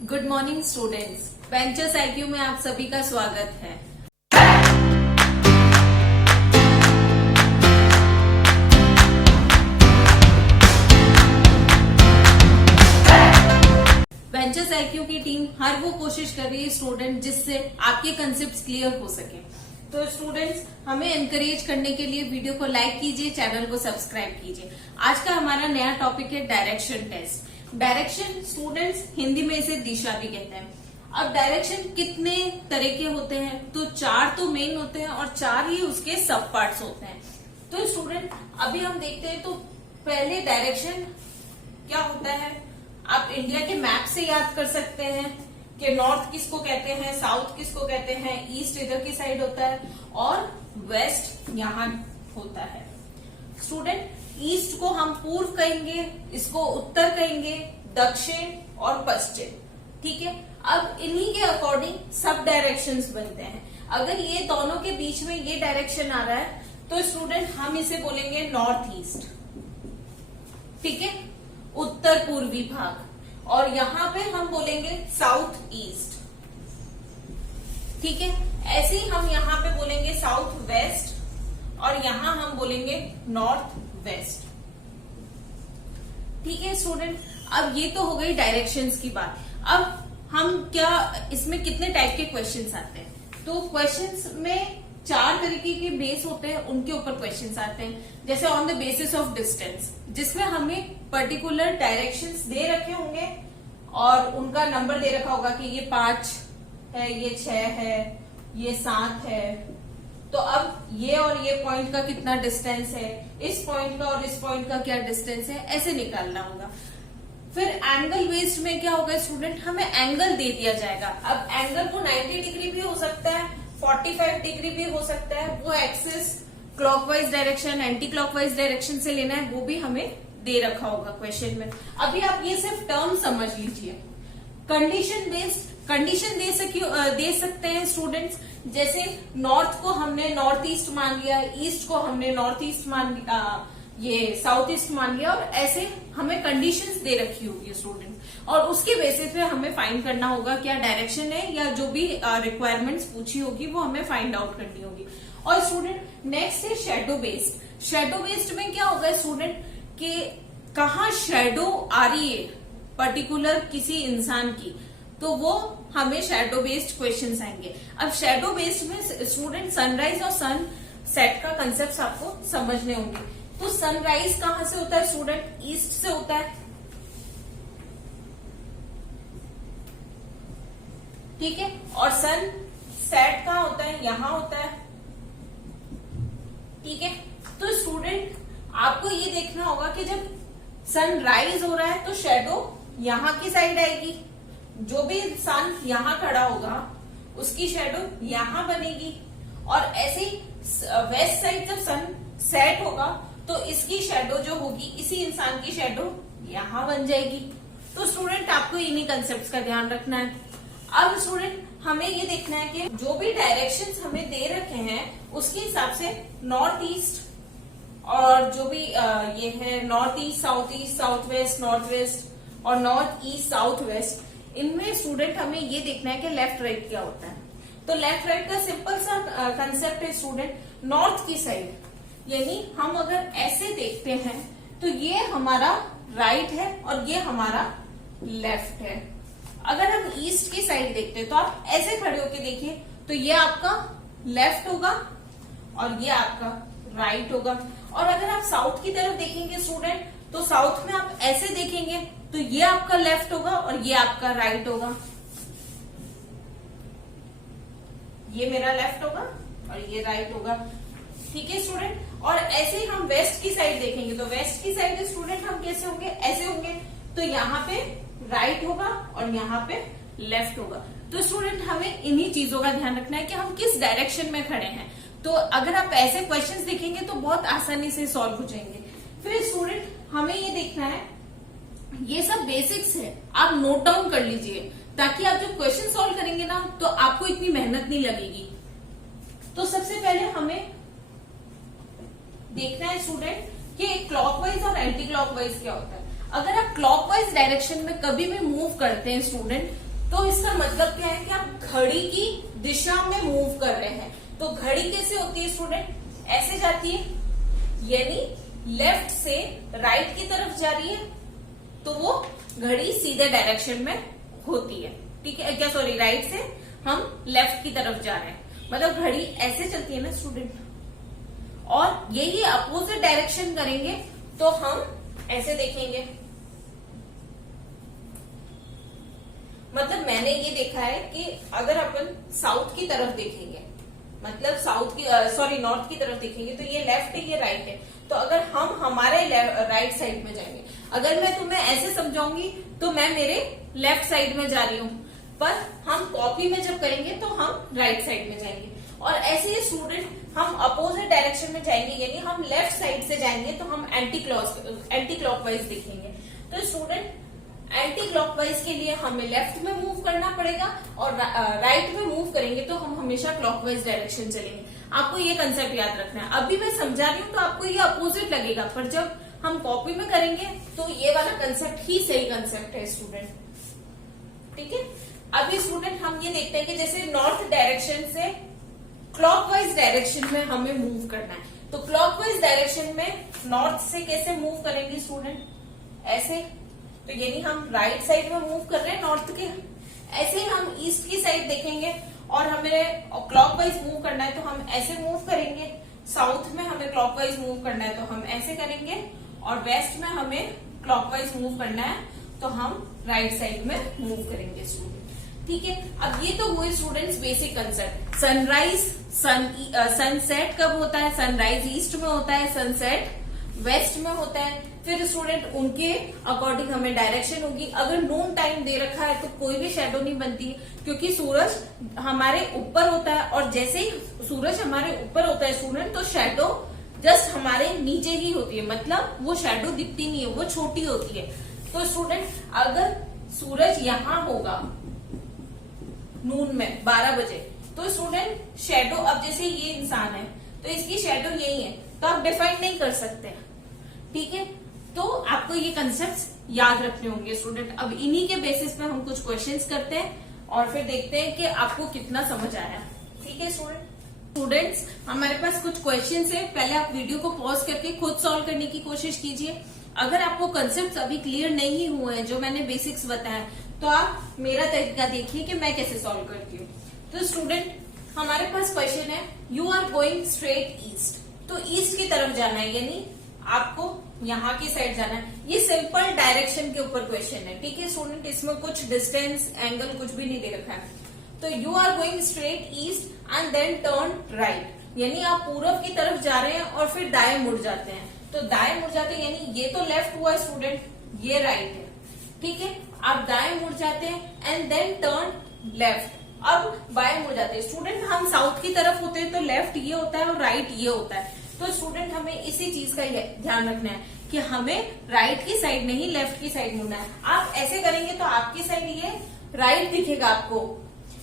Good morning students, ventures IQ में आप सभी का स्वागत है। वेंचर्स आईक्यू की टीम हर वो कोशिश कर रही है स्टूडेंट जिससे आपके कंसेप्ट क्लियर हो सके। तो स्टूडेंट्स, हमें एनकरेज करने के लिए वीडियो को लाइक कीजिए, चैनल को सब्सक्राइब कीजिए। आज का हमारा नया टॉपिक है direction test. Direction students Hindi में इसे दिशा भी कहते हैं। अब डायरेक्शन कितने तरह के होते हैं? तो 4 तो मेन होते हैं और 4 ही उसके सब पार्ट्स होते हैं। तो स्टूडेंट अभी हम देखते हैं। तो पहले डायरेक्शन क्या होता है, आप इंडिया के मैप से याद कर सकते हैं कि नॉर्थ किसको कहते हैं, साउथ किसको कहते हैं, ईस्ट इधर की साइड होता है और वेस्ट यहाँ होता है। स्टूडेंट ईस्ट को हम पूर्व कहेंगे, इसको उत्तर कहेंगे, दक्षिण और पश्चिम। ठीक है, अब इन्हीं के अकॉर्डिंग सब डायरेक्शंस बनते हैं। अगर ये दोनों के बीच में ये डायरेक्शन आ रहा है तो स्टूडेंट हम इसे बोलेंगे नॉर्थ ईस्ट। ठीक है, उत्तर पूर्वी भाग। और यहां पे हम बोलेंगे साउथ ईस्ट। ठीक है, ऐसे ही हम यहां पे बोलेंगे साउथ वेस्ट और यहां हम बोलेंगे नॉर्थ वेस्ट। ठीक है स्टूडेंट, अब ये तो हो गई डायरेक्शंस की बात। अब हम क्या इसमें कितने टाइप के क्वेश्चंस आते हैं? तो क्वेश्चंस में 4 तरीके के बेस होते हैं, उनके ऊपर क्वेश्चंस आते हैं। जैसे on the basis of distance, जिसमें हमें पर्टिकुलर डायरेक्शंस दे रखे होंगे और उनका नंबर दे रखा होगा कि ये 5 है, ये 6 है, ये 7 है। तो अब ये और ये पॉइंट का कितना डिस्टेंस है, इस पॉइंट का और इस पॉइंट का क्या डिस्टेंस है, ऐसे निकालना होगा। फिर एंगल बेस्ड में क्या होगा स्टूडेंट, हमें एंगल दे दिया जाएगा। अब एंगल को 90 डिग्री भी हो सकता है, 45 डिग्री भी हो सकता है। वो axis clockwise direction, anti clockwise direction से लेना है, वो भी हमें दे रखा होगा क्वेश्चन में। अभी आप ये सिर्फ टर्म समझ लीजिए। कंडीशन बेस्ड कंडीशन दे सकते हैं स्टूडेंट्स। जैसे नॉर्थ को हमने नॉर्थ ईस्ट मान लिया, ईस्ट को हमने नॉर्थ ईस्ट मान लिया, ये साउथ ईस्ट मान लिया, और ऐसे हमें कंडीशंस दे रखी होगी स्टूडेंट्स। और उसके बेसिस पे हमें फाइंड करना होगा क्या डायरेक्शन है, या जो भी रिक्वायरमेंट्स पूछी होगी वो हमें फाइंड आउट करनी होगी। और स्टूडेंट नेक्स्ट है शेडो बेस्ड। शेडो बेस्ड में क्या होगा स्टूडेंट कि कहाँ शेडो आ रही है पर्टिकुलर किसी इंसान की, तो वो हमें शेडो बेस्ड क्वेश्चंस आएंगे। अब शेडो बेस्ड में स्टूडेंट सनराइज और सन सेट का कंसेप्ट आपको समझने होंगे। तो सनराइज कहां से होता है स्टूडेंट? ईस्ट से होता है। ठीक है, और सन सेट कहां होता है? यहां होता है। ठीक है, तो स्टूडेंट आपको ये देखना होगा कि जब सनराइज हो रहा है तो शेडो यहां की साइड आएगी। जो भी इंसान यहां खड़ा होगा उसकी शेडो यहां बनेगी, और ऐसे ही वेस्ट साइड जब सन सेट होगा तो इसकी शेडो जो होगी, इसी इंसान की शेडो यहां बन जाएगी। तो स्टूडेंट आपको इन्हीं कंसेप्ट का ध्यान रखना है। अब स्टूडेंट हमें ये देखना है कि जो भी डायरेक्शंस हमें दे रखे हैं उसके हिसाब से नॉर्थ ईस्ट और जो भी ये है north east, south west, north west और नॉर्थ ईस्ट, साउथ वेस्ट, इनमें स्टूडेंट हमें ये देखना है कि लेफ्ट राइट क्या होता है। तो लेफ्ट राइट का सिंपल सा कंसेप्ट है स्टूडेंट, नॉर्थ की साइड, यानी हम अगर ऐसे देखते हैं तो ये हमारा राइट है और ये हमारा लेफ्ट है। अगर हम ईस्ट की साइड देखते हैं तो आप ऐसे खड़े होके देखिए, तो ये आपका लेफ्ट होगा और ये आपका राइट होगा। और अगर आप साउथ की तरफ देखेंगे स्टूडेंट, तो साउथ में आप ऐसे देखेंगे तो ये आपका लेफ्ट होगा और ये आपका राइट होगा। ये मेरा लेफ्ट होगा और ये राइट होगा। ठीक है स्टूडेंट, और ऐसे ही हम वेस्ट की साइड देखेंगे तो वेस्ट की साइड स्टूडेंट हम कैसे होंगे? ऐसे होंगे, तो यहाँ पे राइट होगा और यहाँ पे लेफ्ट होगा। तो स्टूडेंट हमें इन्हीं चीजों का ध्यान रखना है कि हम किस डायरेक्शन में खड़े हैं। तो अगर आप ऐसे क्वेश्चंस देखेंगे तो बहुत आसानी से सॉल्व हो जाएंगे। फिर स्टूडेंट हमें ये देखना है, ये सब बेसिक्स है, आप नोट डाउन कर लीजिए ताकि आप जब क्वेश्चन सॉल्व करेंगे ना तो आपको इतनी मेहनत नहीं लगेगी। तो सबसे पहले हमें देखना है स्टूडेंट कि क्लॉकवाइज और एंटी क्लॉकवाइज क्या होता है। अगर आप क्लॉकवाइज डायरेक्शन में कभी भी मूव करते हैं स्टूडेंट, तो इसका मतलब क्या है कि आप घड़ी की दिशा में मूव कर रहे हैं। तो घड़ी कैसे होती है स्टूडेंट, ऐसे जाती है, यानी लेफ्ट से राइट की तरफ जा रही है तो वो घड़ी सीधे डायरेक्शन में होती है, ठीक है क्या, सॉरी राइट से हम लेफ्ट की तरफ जा रहे हैं, मतलब घड़ी ऐसे चलती है ना स्टूडेंट, और यही अपोजिट डायरेक्शन करेंगे तो हम ऐसे देखेंगे। मतलब मैंने ये देखा है कि अगर अपन साउथ की तरफ देखेंगे, मतलब साउथ की सॉरी नॉर्थ की तरफ देखेंगे तो ये लेफ्ट है, ये राइट है। तो अगर हम हमारे राइट साइड में जाएंगे, अगर मैं तुम्हें ऐसे समझाऊंगी तो मैं मेरे लेफ्ट साइड में जा रही हूँ, पर हम कॉपी में जब करेंगे तो हम राइट साइड में जाएंगे। और ऐसे ही स्टूडेंट हम अपोजिट डायरेक्शन में जाएंगे, यानी हम लेफ्ट साइड से जाएंगे तो हम एंटी क्लॉकवाइज देखेंगे। तो स्टूडेंट एंटी क्लॉकवाइज के लिए हमें लेफ्ट में मूव करना पड़ेगा और राइट में मूव करेंगे तो हम हमेशा क्लॉकवाइज डायरेक्शन चलेंगे। आपको ये कंसेप्ट याद रखना है। अभी मैं समझा रही हूँ तो आपको ये अपोजिट लगेगा, पर जब हम कॉपी में करेंगे तो ये वाला कंसेप्ट ही सही कंसेप्ट है स्टूडेंट, ठीक है। अभी स्टूडेंट हम ये देखते हैं कि जैसे नॉर्थ डायरेक्शन से क्लॉकवाइज डायरेक्शन में हमें मूव करना है, तो क्लॉकवाइज डायरेक्शन में नॉर्थ से कैसे मूव करेंगे स्टूडेंट, ऐसे, तो यानी हम राइट साइड में मूव कर रहे हैं नॉर्थ के। ऐसे ही हम ईस्ट की साइड देखेंगे और हमें क्लॉकवाइज मूव करना है तो हम ऐसे मूव करेंगे। साउथ में हमें क्लॉकवाइज मूव करना है तो हम ऐसे करेंगे, और वेस्ट में हमें क्लॉकवाइज मूव करना है तो हम राइट साइड में मूव करेंगे स्टूडेंट, ठीक है। अब ये तो हुए students basic concept. Sunrise sunset कब होता है, सनराइज ईस्ट में होता है, सनसेट वेस्ट में होता है। फिर स्टूडेंट उनके अकॉर्डिंग हमें डायरेक्शन होगी। अगर नून टाइम दे रखा है तो कोई भी शेडो नहीं बनती, क्योंकि सूरज हमारे ऊपर होता है, और जैसे ही सूरज हमारे ऊपर होता है स्टूडेंट तो शेडो जस्ट हमारे नीचे ही होती है, मतलब वो शेडो दिखती नहीं है, वो छोटी होती है। तो स्टूडेंट अगर सूरज यहाँ होगा नून में 12 बजे, तो स्टूडेंट शेडो, अब जैसे ये इंसान है तो इसकी शेडो यही है, तो आप डिफाइन नहीं कर सकते, ठीक है। तो आपको ये कंसेप्ट्स याद रखने होंगे स्टूडेंट। अब इन्हीं के बेसिस पे हम कुछ क्वेश्चंस करते हैं और फिर देखते हैं कि आपको कितना समझ आया, ठीक है स्टूडेंट्स। हमारे पास कुछ क्वेश्चंस है, पहले आप वीडियो को पॉज करके खुद सॉल्व करने की कोशिश कीजिए। अगर आपको कंसेप्ट अभी क्लियर नहीं हुए हैं, जो मैंने बेसिक्स बताया, तो आप मेरा तरीका देखिए कि मैं कैसे सॉल्व करती हूँ। तो स्टूडेंट हमारे पास क्वेश्चन है, you are going straight east, तो ईस्ट की तरफ जाना है, यानी आपको यहाँ की साइड जाना है। ये सिंपल डायरेक्शन के ऊपर क्वेश्चन है, ठीक है स्टूडेंट, इसमें कुछ डिस्टेंस एंगल कुछ भी नहीं दे रखा है। तो you are going straight east and then turn right, यानी आप पूरब की तरफ जा रहे हैं और फिर दाएं मुड़ जाते हैं। तो दाएं मुड़ जाते हैं, यानी ये तो लेफ्ट हुआ स्टूडेंट, ये राइट है, ठीक है। आप दाएं मुड़ जाते हैं एंड देन टर्न लेफ्ट, अब बाएं मुड़ जाते हैं। स्टूडेंट हम साउथ की तरफ होते हैं तो लेफ्ट ये होता है और राइट ये होता है। तो स्टूडेंट हमें इसी चीज का ध्यान रखना है कि हमें राइट की साइड नहीं लेफ्ट की साइड मुड़ना है। आप ऐसे करेंगे तो आपकी साइड ये राइट दिखेगा आपको,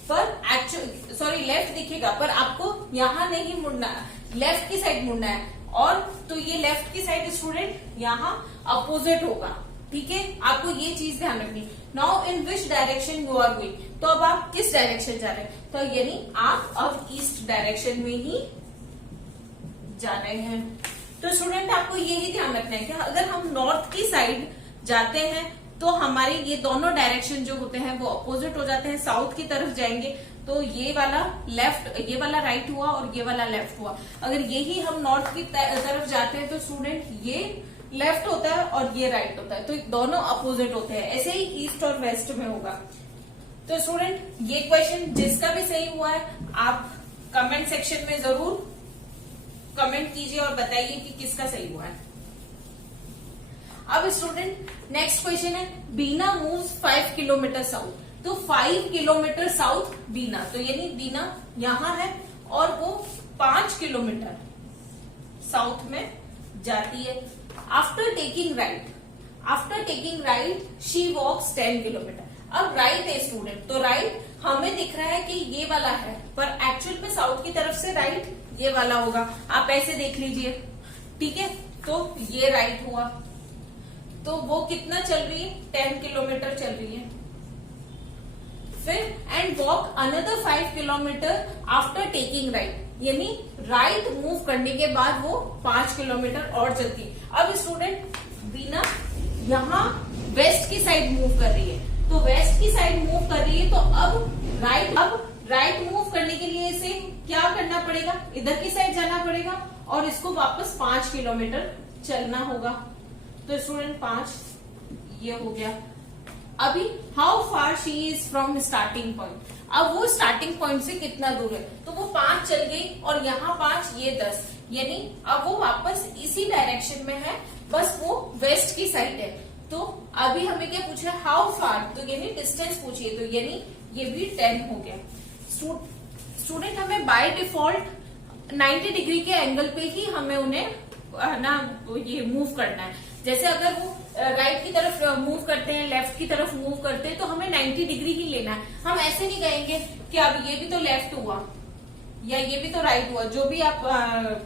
पर एक्चुअली सॉरी लेफ्ट दिखेगा, पर आपको यहाँ नहीं मुड़ना है, लेफ्ट की साइड मुड़ना है। और तो ये लेफ्ट की साइड स्टूडेंट यहाँ अपोजिट होगा, ठीक है। आपको ये चीज ध्यान रखनी। Now in which direction you are going, तो अब आप किस डायरेक्शन जा रहे हैं, तो यानी आप अब ईस्ट डायरेक्शन में ही जा रहे हैं। तो स्टूडेंट आपको यही ध्यान रखना है कि अगर हम नॉर्थ की साइड जाते हैं तो हमारे ये दोनों डायरेक्शन जो होते हैं वो अपोजिट हो जाते हैं। साउथ की तरफ जाएंगे तो ये वाला लेफ्ट, ये वाला राइट हुआ और ये वाला लेफ्ट हुआ। अगर यही हम नॉर्थ की तरफ जाते हैं तो स्टूडेंट ये लेफ्ट होता है और ये राइट होता है, तो दोनों अपोजिट होते हैं। ऐसे ही ईस्ट और वेस्ट में होगा। तो स्टूडेंट ये क्वेश्चन जिसका भी सही हुआ है आप कमेंट सेक्शन में जरूर कमेंट कीजिए और बताइए कि किसका सही हुआ है। अब स्टूडेंट नेक्स्ट क्वेश्चन है, बीना मूव्स 5 किलोमीटर साउथ, तो 5 किलोमीटर साउथ बीना, तो यानी बीना यहाँ है और वो 5 किलोमीटर साउथ में जाती है। After taking right she walks 10 kilometre. अब राइट है स्टूडेंट, तो राइट हमें दिख रहा है कि ये वाला है, पर एक्चुअल में साउथ की तरफ से राइट ये वाला होगा। आप ऐसे देख लीजिए, ठीक है। तो ये राइट हुआ, तो वो कितना चल रही है, 10 किलोमीटर चल रही है। फिर and walk another 5 kilometre after taking right, यानी राइट मूव करने के बाद वो 5 किलोमीटर और चलती। अब स्टूडेंट बीना यहाँ वेस्ट की साइड मूव कर रही है, तो वेस्ट की साइड मूव कर रही है, तो अब राइट मूव करने के लिए इसे क्या करना पड़ेगा, इधर की साइड जाना पड़ेगा और इसको वापस 5 किलोमीटर चलना होगा। तो स्टूडेंट 5 ये हो गया। अभी how far she is from starting point, अब वो स्टार्टिंग पॉइंट से कितना दूर है, तो वो 5 चल गई और यहाँ 5 ये 10, यानी अब वो वापस इसी डायरेक्शन में है, बस वो वेस्ट की साइड है। तो अभी हमें क्या पूछा, हाउ फार, तो यानी डिस्टेंस पूछिए, तो यानी ये भी 10 हो गया। स्टूडेंट हमें बाय डिफॉल्ट 90 डिग्री के एंगल पे ही हमें उन्हें ना ये मूव करना है। जैसे अगर वो राइट की तरफ मूव करते हैं, लेफ्ट की तरफ मूव करते हैं, तो हमें 90 डिग्री ही लेना है। हम ऐसे नहीं कहेंगे कि अब ये भी तो लेफ्ट हुआ या ये भी तो राइट हुआ, जो भी आप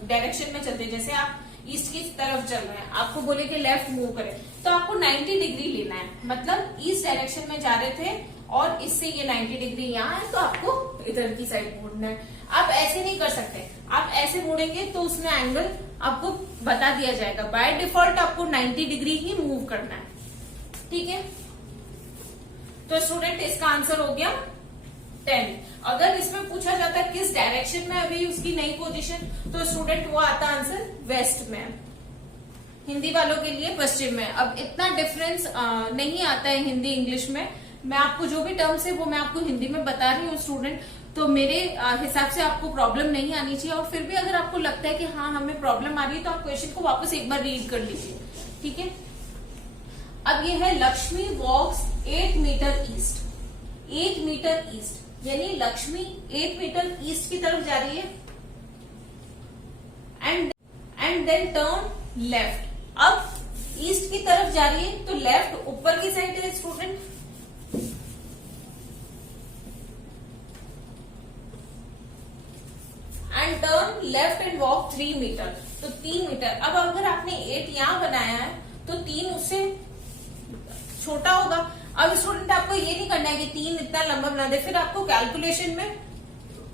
डायरेक्शन में चलते हैं, जैसे आप ईस्ट की तरफ चल रहे हैं, आपको बोले कि लेफ्ट मूव करें, तो आपको 90 डिग्री लेना है, मतलब ईस्ट डायरेक्शन में जा रहे थे और इससे ये 90 डिग्री यहाँ है, तो आपको इधर की साइड मुड़ना है। आप ऐसे नहीं कर सकते, आप ऐसे मुड़ेंगे तो उसमें एंगल आपको बता दिया जाएगा। बाय डिफॉल्ट आपको 90 डिग्री ही मूव करना है, ठीक है। तो स्टूडेंट इसका आंसर हो गया 10। अगर इसमें पूछा जाता है किस डायरेक्शन में अभी उसकी नई पोजीशन, तो स्टूडेंट वो आता आंसर वेस्ट में, हिंदी वालों के लिए पश्चिम में। अब इतना डिफरेंस नहीं आता है हिंदी इंग्लिश में, मैं आपको जो भी टर्म्स है वो मैं आपको हिंदी में बता रही हूँ स्टूडेंट, तो मेरे हिसाब से आपको प्रॉब्लम नहीं आनी चाहिए। और फिर भी अगर आपको लगता है कि हाँ हमें प्रॉब्लम आ रही है, तो आप क्वेश्चन को वापस एक बार रीड कर लीजिए, ठीक है। अब ये है Lakshmi walks 8 metre east, 8 metre east, यानी लक्ष्मी 8 मीटर ईस्ट की तरफ जा रही है एंड देन टर्न लेफ्ट। अब ईस्ट की तरफ जा रही है, तो लेफ्ट ऊपर की साइड है student, and turn left and walk 3 metre, तो 3 मीटर। अब अगर आपने 8 यहाँ बनाया है तो 3 उससे छोटा होगा। अब स्टूडेंट आपको ये नहीं करना है कि 3 इतना लंबा बना दे, फिर आपको कैलकुलेशन में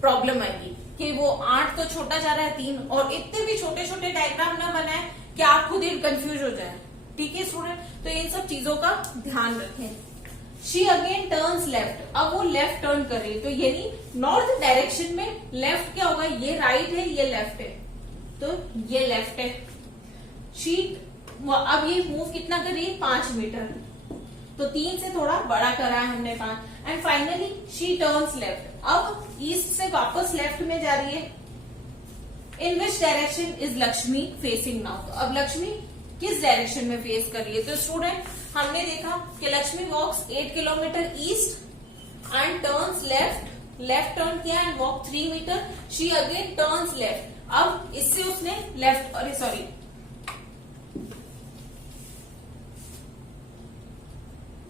प्रॉब्लम आएगी कि वो 8 तो छोटा जा रहा है 3, और इतने भी छोटे छोटे डायग्राम ना बनाए कि आप खुद ही कंफ्यूज हो जाए, ठीक है स्टूडेंट। तो इन सब चीजों का ध्यान रखें। शी अगेन टर्न्स लेफ्ट, अब वो लेफ्ट टर्न कर रही है, तो यानी नॉर्थ डायरेक्शन में लेफ्ट क्या होगा, ये राइट है ये लेफ्ट है, तो ये लेफ्ट है। शी अब ये मूव कितना कर रही है 5 मीटर, तो 3 से थोड़ा बड़ा करा है हमने 5। And finally she turns left, अब ईस्ट से वापस लेफ्ट में जा रही है। In which direction is Lakshmi facing now, तो अब लक्ष्मी किस डायरेक्शन में फेस कर रही है, तो स्टूडेंट हमने देखा कि Lakshmi walks 8 kilometre east and turns left, left turn किया and walk 3 metre. She again turns left, अब इससे उसने लेफ्ट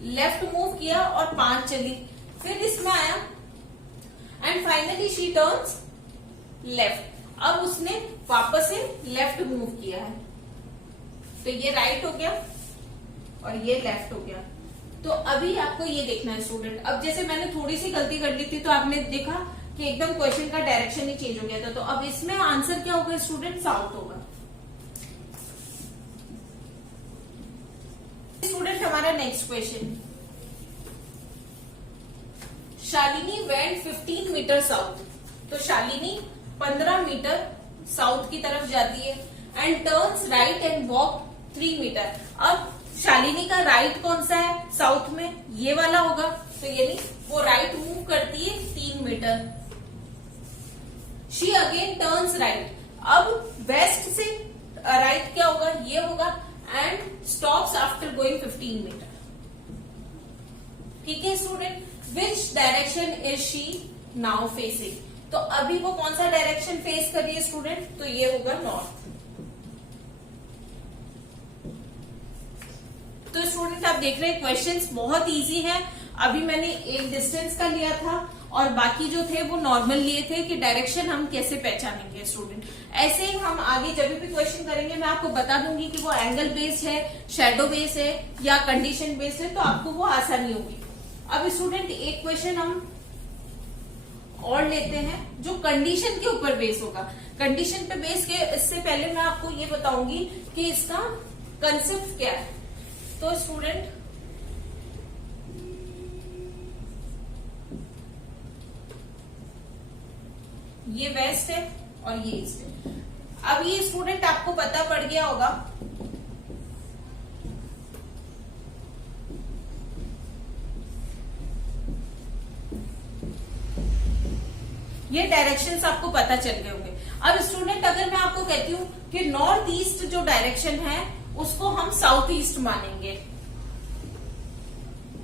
लेफ्ट मूव किया और 5 चली, फिर इसमें आया and finally she turns left, अब उसने वापस से लेफ्ट मूव किया है, तो ये राइट हो गया और ये लेफ्ट हो गया। तो अभी आपको ये देखना है स्टूडेंट, अब जैसे मैंने थोड़ी सी गलती कर ली थी तो आपने देखा कि एकदम क्वेश्चन का डायरेक्शन ही चेंज हो गया था, तो अब इसमें आंसर क्या होगा स्टूडेंट, साउथ होगा। स्टूडेंट हमारा next question, Shalini went 15 metre south, तो शालिनी 15 मीटर साउथ की तरफ जाती है and turns right and walk 3 metre. अब शालिनी का राइट कौन सा है साउथ में, ये वाला होगा, तो यानी वो राइट मूव करती है 3 metre. She again turns right, अब वेस्ट से राइट क्या होगा, ये होगा and stops after going 15 metre, ठीक है student. Which direction is she now facing, तो अभी वो कौन सा डायरेक्शन फेस कर रही है स्टूडेंट, तो ये होगा नॉर्थ। तो स्टूडेंट आप देख रहे हैं क्वेश्चंस बहुत इजी है। अभी मैंने एक डिस्टेंस का लिया था और बाकी जो थे वो नॉर्मल लिए थे कि डायरेक्शन हम कैसे पहचानेंगे स्टूडेंट। ऐसे ही हम आगे जब भी क्वेश्चन करेंगे मैं आपको बता दूंगी कि वो एंगल बेस्ड है, शैडो बेस्ड है या कंडीशन बेस्ड है, तो आपको वो आसानी होगी। अब स्टूडेंट एक क्वेश्चन हम और लेते हैं जो कंडीशन के ऊपर बेस होगा। कंडीशन पे बेस के इससे पहले मैं आपको ये बताऊंगी कि इसका कंसेप्ट क्या है। तो स्टूडेंट ये वेस्ट है और ये ईस्ट है। अब ये स्टूडेंट आपको पता पड़ गया होगा ये डायरेक्शंस आपको पता चल गए होंगे। अब स्टूडेंट अगर मैं आपको कहती हूं कि नॉर्थ ईस्ट जो डायरेक्शन है उसको हम साउथ ईस्ट मानेंगे,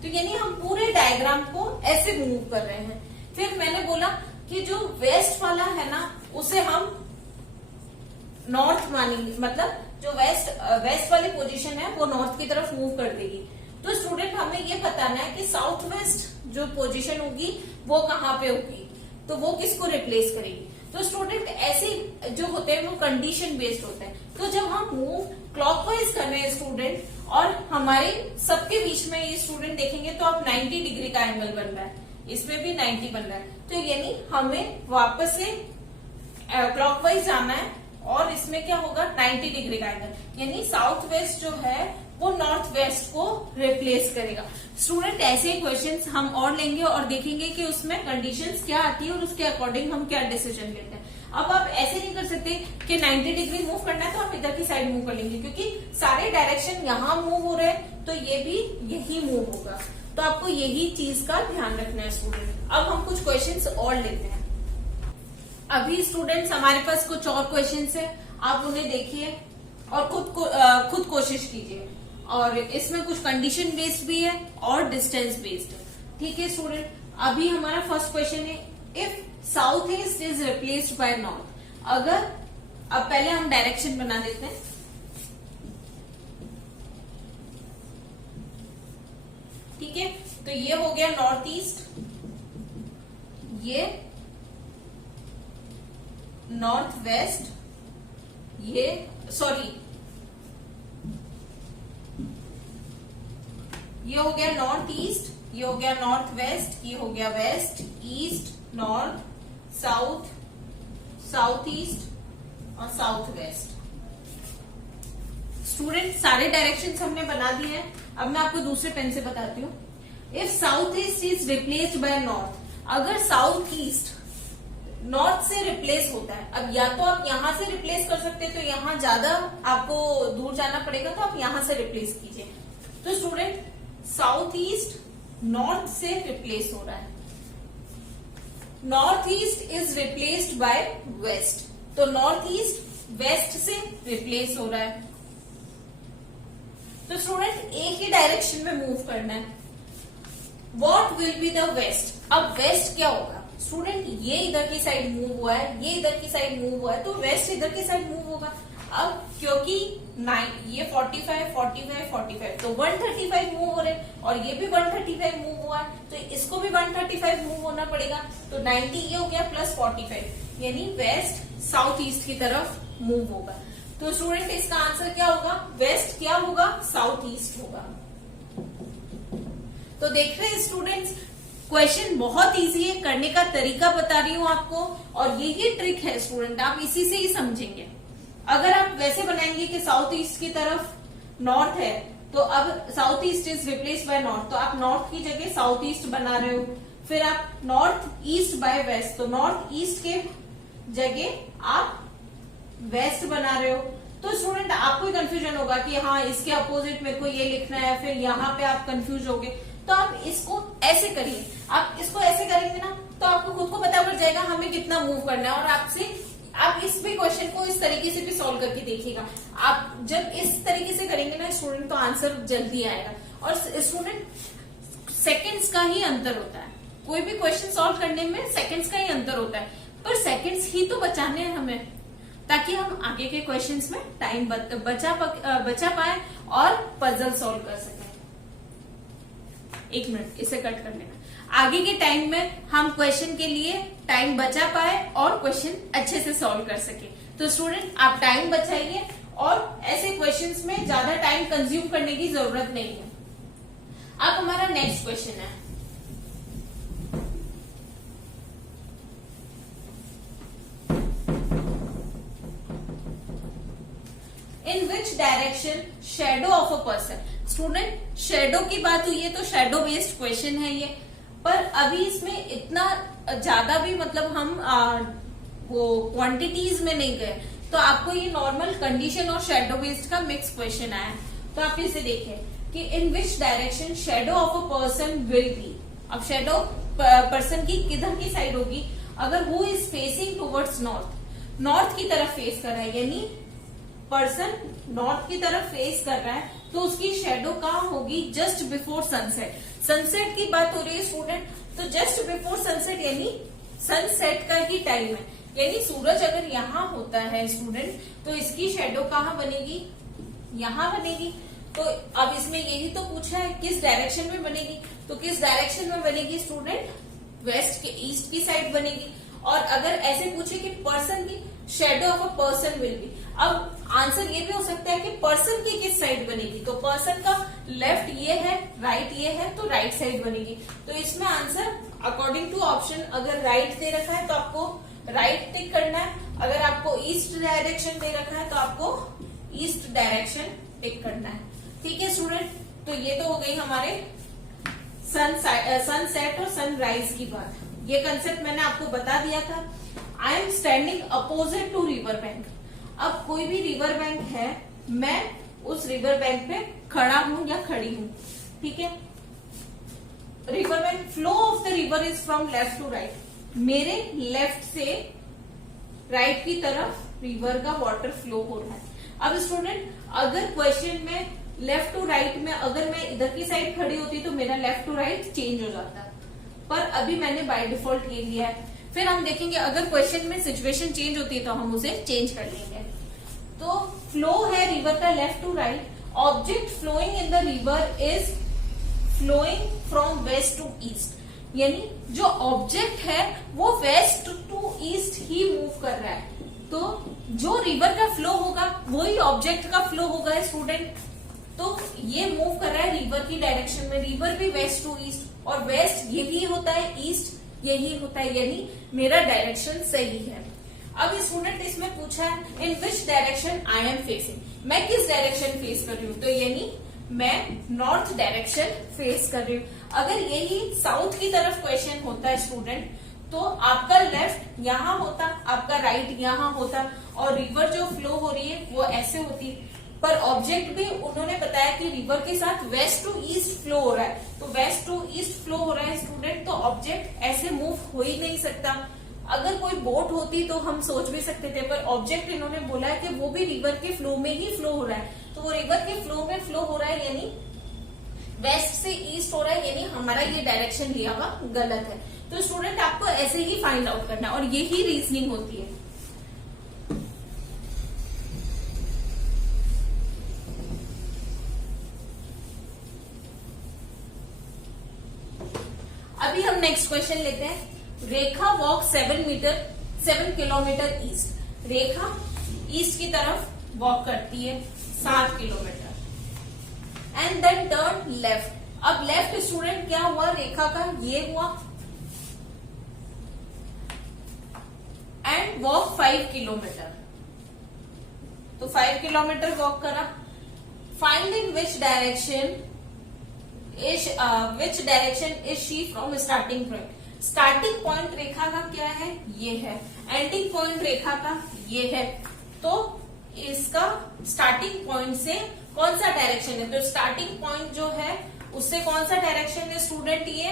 तो यानी हम पूरे डायग्राम को ऐसे मूव कर रहे हैं। फिर मैंने बोला कि जो वेस्ट वाला है ना उसे हम नॉर्थ मानेंगे, मतलब जो वेस्ट वाली पोजीशन है वो नॉर्थ की तरफ मूव कर देगी। तो स्टूडेंट हमें ये बताना है कि साउथ वेस्ट जो पोजीशन होगी वो कहाँ पे होगी, तो वो किसको रिप्लेस करेगी। तो स्टूडेंट ऐसे जो होते हैं वो कंडीशन बेस्ड होते हैं। तो जब हम मूव क्लॉकवाइज कर रहे हैं स्टूडेंट और हमारे सबके बीच में ये स्टूडेंट देखेंगे तो अब 90 डिग्री का एंगल बन रहा है, इसमें भी 90 बन रहा है। तो यानी हमें वापस से क्लॉकवाइज जाना है और इसमें क्या होगा 90 डिग्री का एंगल, यानी साउथ वेस्ट जो है वो नॉर्थ वेस्ट को रिप्लेस करेगा। स्टूडेंट ऐसे क्वेश्चंस हम और लेंगे और देखेंगे कि उसमें कंडीशंस क्या आती है और उसके अकॉर्डिंग हम क्या डिसीजन लेते हैं। अब आप ऐसे नहीं कर सकते कि 90 डिग्री मूव करना है तो आप इधर की साइड मूव कर लेंगे, क्योंकि सारे डायरेक्शन यहाँ मूव हो रहे हैं तो ये भी यही मूव होगा। तो आपको यही चीज का ध्यान रखना है स्टूडेंट। अब हम कुछ क्वेश्चंस और लेते हैं। अभी स्टूडेंट्स हमारे पास कुछ और क्वेश्चंस है, आप उन्हें देखिए और खुद कोशिश कीजिए। और इसमें कुछ कंडीशन बेस्ड भी है और डिस्टेंस बेस्ड है। ठीक है स्टूडेंट, अभी हमारा फर्स्ट क्वेश्चन है if south east is replaced bye north. अगर अब पहले हम डायरेक्शन बना देते हैं। ठीक है, तो ये हो गया नॉर्थ ईस्ट, ये नॉर्थ वेस्ट, ये हो गया नॉर्थ ईस्ट, ये हो गया नॉर्थ वेस्ट, ये हो गया west east north south south east और साउथ वेस्ट। स्टूडेंट सारे डायरेक्शंस हमने बना दिए हैं। अब मैं आपको दूसरे पेन से बताती हूँ। If south east is replaced bye north, अगर साउथ ईस्ट नॉर्थ से रिप्लेस होता है, अब या तो आप यहां से रिप्लेस कर सकते हैं तो यहां ज्यादा आपको दूर जाना पड़ेगा, तो आप यहां से रिप्लेस कीजिए। तो स्टूडेंट साउथ ईस्ट नॉर्थ से रिप्लेस हो रहा है, north east is replaced by west, तो नॉर्थ ईस्ट वेस्ट से रिप्लेस हो रहा है। तो स्टूडेंट एक ही डायरेक्शन में मूव करना है। What will be the west? अब वेस्ट क्या होगा स्टूडेंट, ये इधर की साइड मूव हुआ है, ये इधर की साइड मूव हुआ है, तो वेस्ट इधर की साइड मूव होगा। अब क्योंकि ये 45, 45, 45 तो 135 मूव हो रहे और ये भी 135 मूव हुआ है, तो इसको भी 135 मूव होना पड़ेगा। तो 90 ये हो गया प्लस 45, यानी वेस्ट साउथ ईस्ट की तरफ मूव होगा। तो स्टूडेंट इसका आंसर क्या होगा? वेस्ट क्या होगा? साउथ ईस्ट होगा। तो देख रहे हैं स्टूडेंट्स, क्वेश्चन बहुत इजी है, करने का तरीका बता रही हूं आपको, और यही ट्रिक है स्टूडेंट, आप इसी से ही समझेंगे। अगर आप वैसे बनाएंगे कि साउथ ईस्ट की तरफ नॉर्थ है, तो अब south east is replace by north, तो आप नॉर्थ की जगह साउथ ईस्ट बना रहे हो। फिर आप नॉर्थ ईस्ट बाय वेस्ट, तो नॉर्थ ईस्ट के जगह आप वेस्ट बना रहे हो। तो स्टूडेंट आपको कंफ्यूजन होगा कि हाँ इसके अपोजिट मेरे को ये लिखना है, फिर यहाँ पे आप कंफ्यूज होगे। तो आप इसको ऐसे करिए, आप इसको ऐसे करेंगे ना तो आपको खुद को पता पड़ जाएगा हमें कितना मूव करना है, और आप इस भी क्वेश्चन को इस तरीके से भी सॉल्व करके देखिएगा। आप जब इस तरीके से करेंगे ना स्टूडेंट, तो आंसर जल्दी आएगा। और स्टूडेंट सेकंड्स का ही अंतर होता है, कोई भी क्वेश्चन सॉल्व करने में सेकंड्स का ही अंतर होता है, पर सेकंड्स ही तो बचाने हैं हमें, ताकि हम आगे के क्वेश्चंस में टाइम बचा पाए और पजल सॉल्व कर सकें। एक मिनट, इसे कट कर लेना। आगे के टाइम में हम क्वेश्चन के लिए टाइम बचा पाए और क्वेश्चन अच्छे से सॉल्व कर सके। तो स्टूडेंट आप टाइम बचाइए, और ऐसे क्वेश्चंस में ज्यादा टाइम कंज्यूम करने की जरूरत नहीं है। अब हमारा नेक्स्ट क्वेश्चन है, in which direction shadow of a person. Student shadow की बात हुई है तो शेडो बेस्ड क्वेश्चन है ये, पर अभी इसमें इतना ज्यादा भी मतलब हम वो क्वांटिटीज में नहीं गए, तो आपको ये नॉर्मल कंडीशन और शेडो बेस्ड का मिक्स क्वेश्चन आया। तो आप इसे देखें कि in which direction shadow of a person will be. अब शेडो पर्सन की किधर की साइड होगी, अगर who is facing towards north, north की तरफ फेस कर रहा है, यानी पर्सन नॉर्थ की तरफ फेस कर रहा है, तो उसकी शेडो कहाँ होगी, जस्ट बिफोर सनसेट। सनसेट की बात हो रही है स्टूडेंट, तो जस्ट बिफोर सनसेट यानी सनसेट का ही टाइम है, यानी सूरज अगर यहाँ होता है स्टूडेंट, तो इसकी शेडो कहाँ बनेगी, यहाँ बनेगी। तो अब इसमें यही तो पूछा है किस डायरेक्शन में बनेगी, तो किस डायरेक्शन में बनेगी स्टूडेंट, वेस्ट के ईस्ट की साइड बनेगी। और अगर ऐसे पूछे कि पर्सन की shadow of a person will be, अब आंसर ये भी हो सकता है कि पर्सन की किस साइड बनेगी, तो पर्सन का लेफ्ट ये है, राइट ये है, तो राइट साइड बनेगी। तो इसमें आंसर अकॉर्डिंग टू ऑप्शन, अगर राइट दे रखा है तो आपको राइट टिक करना है, अगर आपको ईस्ट डायरेक्शन दे रखा है तो आपको ईस्ट डायरेक्शन टिक करना है। ठीक है स्टूडेंट, तो ये तो हो गई हमारे सनसेट और सनराइज की बात। ये कंसेप्ट मैंने आपको बता दिया था। I am standing opposite to river bank. अब कोई भी रिवर बैंक है, मैं उस रिवर बैंक पे खड़ा हूं या खड़ी हूं, ठीक है। River bank, flow of the river is from left to right. मेरे लेफ्ट से राइट की तरफ रिवर का वाटर फ्लो हो रहा है। अब स्टूडेंट अगर क्वेश्चन में लेफ्ट टू राइट में अगर मैं इधर की साइड खड़ी होती तो मेरा लेफ्ट टू राइट चेंज हो जाता, पर अभी मैंने बाय डिफॉल्ट ये लिया है। फिर हम देखेंगे अगर क्वेश्चन में सिचुएशन चेंज होती है तो हम उसे चेंज कर लेंगे। तो फ्लो है रिवर का left to right, object flowing in the river is flowing from west to east, यानी जो ऑब्जेक्ट है वो वेस्ट टू ईस्ट ही मूव कर रहा है। तो जो रिवर का फ्लो होगा वही ऑब्जेक्ट का फ्लो होगा स्टूडेंट। तो ये मूव कर रहा है रिवर की डायरेक्शन में, रिवर भी वेस्ट टू ईस्ट, और वेस्ट यही होता है, ईस्ट यही होता है, यानी मेरा डायरेक्शन सही है। अब स्टूडेंट इसमें पूछा है in which direction I am facing, मैं किस डायरेक्शन फेस कर रही हूँ, तो यानी मैं नॉर्थ डायरेक्शन फेस कर रही हूँ। अगर यही साउथ की तरफ क्वेश्चन होता है स्टूडेंट, तो आपका लेफ्ट यहाँ होता, आपका राइट यहाँ होता, और रिवर जो फ्लो हो रही है वो ऐसे होती। पर ऑब्जेक्ट भी उन्होंने बताया कि रिवर के साथ वेस्ट टू ईस्ट फ्लो हो रहा है, तो वेस्ट टू ईस्ट फ्लो हो रहा है स्टूडेंट, तो ऑब्जेक्ट ऐसे मूव हो ही नहीं सकता। अगर कोई बोट होती तो हम सोच भी सकते थे, पर ऑब्जेक्ट इन्होंने बोला है कि वो भी रिवर के फ्लो में ही फ्लो हो रहा है, तो वो रिवर के फ्लो में फ्लो हो रहा है, यानी वेस्ट से ईस्ट हो रहा है, यानी हमारा ये डायरेक्शन लिया हुआ गलत है। तो स्टूडेंट आपको ऐसे ही फाइंड आउट करना है, और यही रीजनिंग होती है। अभी हम नेक्स्ट क्वेश्चन लेते हैं। Rekha walk 7 kilometre east. Rekha east की तरफ वॉक करती है 7 kilometre and then turn left. अब लेफ्ट स्टूडेंट क्या हुआ, रेखा का ये हुआ, एंड वॉक 5 किलोमीटर, तो 5 किलोमीटर वॉक करा। Find in which direction is she from starting point. Starting point Rekha का क्या है, ये है, एंडिंग पॉइंट रेखा का ये है, तो इसका स्टार्टिंग पॉइंट से कौन सा डायरेक्शन है, तो स्टार्टिंग पॉइंट जो है उससे कौन सा डायरेक्शन है स्टूडेंट, ये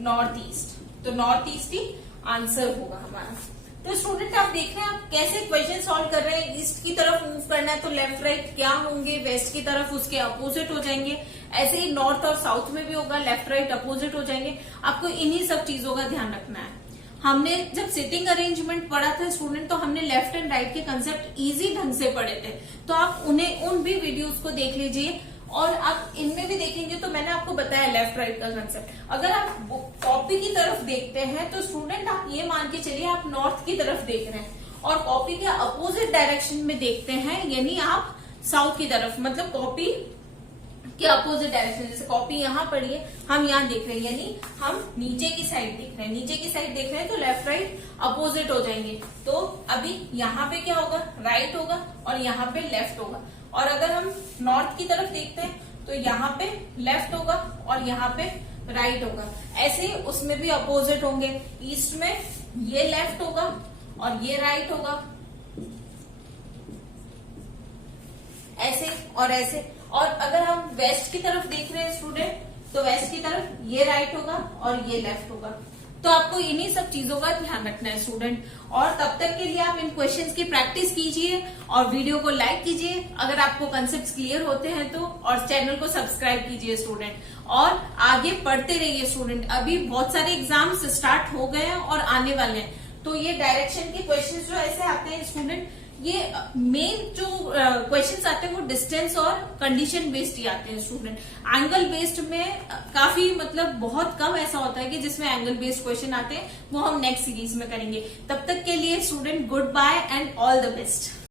नॉर्थ ईस्ट, तो नॉर्थ ईस्ट ही आंसर होगा हमारा। तो स्टूडेंट आप देख रहे हैं आप कैसे क्वेश्चन सॉल्व कर रहे हैं। ईस्ट की तरफ मूव करना है तो लेफ्ट राइट क्या होंगे, वेस्ट की तरफ उसके अपोजिट हो जाएंगे। ऐसे ही नॉर्थ और साउथ में भी होगा, लेफ्ट राइट अपोजिट हो जाएंगे। आपको इन्हीं सब चीजों का ध्यान रखना है। हमने जब सिटिंग अरेंजमेंट पढ़ा था स्टूडेंट, तो हमने लेफ्ट एंड राइट के कंसेप्ट इजी ढंग से पढ़े थे, तो आप उन भी वीडियोस को देख लीजिए, और आप इनमें भी देखेंगे तो मैंने आपको बताया लेफ्ट राइट का कंसेप्ट। अगर आप कॉपी की तरफ देखते हैं तो स्टूडेंट आप ये मान के चलिए आप नॉर्थ की तरफ देख रहे हैं, और कॉपी के अपोजिट डायरेक्शन में देखते हैं, यानी आप साउथ की तरफ, मतलब कॉपी कि अपोजिट डायरेक्शन, जैसे कॉपी यहाँ पड़ी है, हम यहाँ देख रहे हैं, यानी हम नीचे की साइड देख रहे हैं, नीचे की साइड देख रहे हैं तो लेफ्ट राइट अपोजिट हो जाएंगे। तो अभी यहाँ पे क्या होगा, राइट होगा और यहाँ पे लेफ्ट होगा। और अगर हम नॉर्थ की तरफ देखते हैं तो यहाँ पे लेफ्ट होगा और यहाँ पे राइट होगा। ऐसे ही उसमें भी अपोजिट होंगे, ईस्ट में ये लेफ्ट होगा और ये राइट होगा, ऐसे और ऐसे। और अगर हम वेस्ट की तरफ देख रहे हैं स्टूडेंट, तो वेस्ट की तरफ ये राइट होगा और ये लेफ्ट होगा। तो आपको इन्हीं सब चीजों का ध्यान रखना है स्टूडेंट। और तब तक के लिए आप इन क्वेश्चंस की प्रैक्टिस कीजिए और वीडियो को लाइक कीजिए अगर आपको कंसेप्ट क्लियर होते हैं तो, और चैनल को सब्सक्राइब कीजिए स्टूडेंट, और आगे पढ़ते रहिए स्टूडेंट। अभी बहुत सारे एग्जाम्स स्टार्ट हो गए हैं और आने वाले हैं, तो ये डायरेक्शन के क्वेश्चंस जो ऐसे आते हैं स्टूडेंट, ये मेन जो क्वेश्चंस आते हैं वो डिस्टेंस और कंडीशन बेस्ड ही आते हैं स्टूडेंट। एंगल बेस्ड में काफी मतलब बहुत कम ऐसा होता है कि जिसमें एंगल बेस्ड क्वेश्चन आते हैं, वो हम नेक्स्ट सीरीज में करेंगे। तब तक के लिए student goodbye and all the best.